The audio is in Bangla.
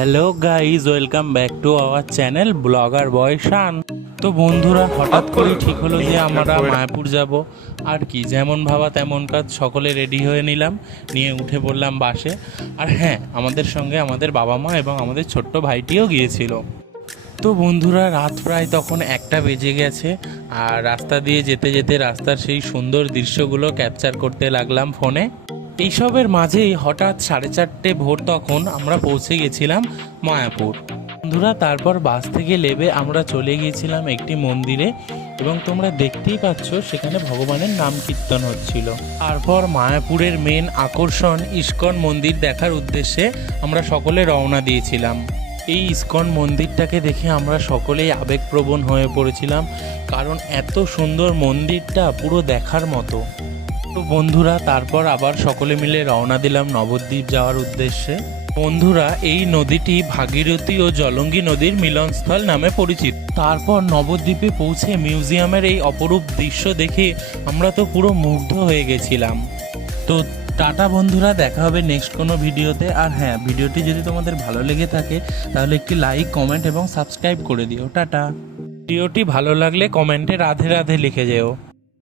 Hello guys, welcome back to our channel blogger boy Shaan. তো বন্ধুরা, হঠাৎ করেই ঠিক হলো যে আমরা মায়াপুর যাব। আর কি, যেমন ভাবা তেমন কাজ, সকলে রেডি হয়ে নিলাম, নিয়ে উঠে পড়লাম বাসে। আর হ্যাঁ, আমাদের সঙ্গে আমাদের বাবা মা এবং আমাদের ছোট্ট ভাইটিও গিয়েছিল। তো বন্ধুরা, রাত প্রায় তখন 1টা বেজে গেছে। আর রাস্তা দিয়ে যেতে যেতে রাস্তার সেই সুন্দর দৃশ্যগুলো ক্যাপচার করতে লাগলাম ফোনে। এইসবের মাঝেই হঠাৎ 4:30 ভোর তখন আমরা পৌঁছে গেছিলাম মায়াপুর। বন্ধুরা, তারপর বাস থেকে নেমে আমরা চলে গিয়েছিলাম একটি মন্দিরে, এবং তোমরা দেখতেই পাচ্ছ সেখানে ভগবানের নাম কীর্তন হচ্ছিল। তারপর মায়াপুরের মেন আকর্ষণ ইস্কন মন্দির দেখার উদ্দেশ্যে আমরা সকলে রওনা দিয়েছিলাম। এই ইস্কন মন্দিরটাকে দেখে আমরা সকলেই আবেগপ্রবণ হয়ে পড়েছিলাম, কারণ এত সুন্দর মন্দিরটা পুরো দেখার মতো। তো বন্ধুরা, তারপর আবার সকলে মিলে রওনা দিলাম নবদ্বীপ যাওয়ার উদ্দেশ্যে। বন্ধুরা, এই নদীটি ভাগীরথী ও জলঙ্গি নদীর মিলনস্থল নামে পরিচিত। তারপর নবদ্বীপে পৌঁছে মিউজিয়ামের এই অপরূপ দৃশ্য দেখে আমরা তো পুরো মুগ্ধ হয়ে গেছিলাম। তো টাটা বন্ধুরা, দেখা হবে নেক্সট কোনো ভিডিওতে। আর হ্যাঁ, ভিডিওটি যদি তোমাদের ভালো লেগে থাকে তাহলে একটি লাইক, কমেন্ট এবং সাবস্ক্রাইব করে দিও। টাটা। ভিডিওটি ভালো লাগলে কমেন্টে রাধে রাধে লিখে যেও।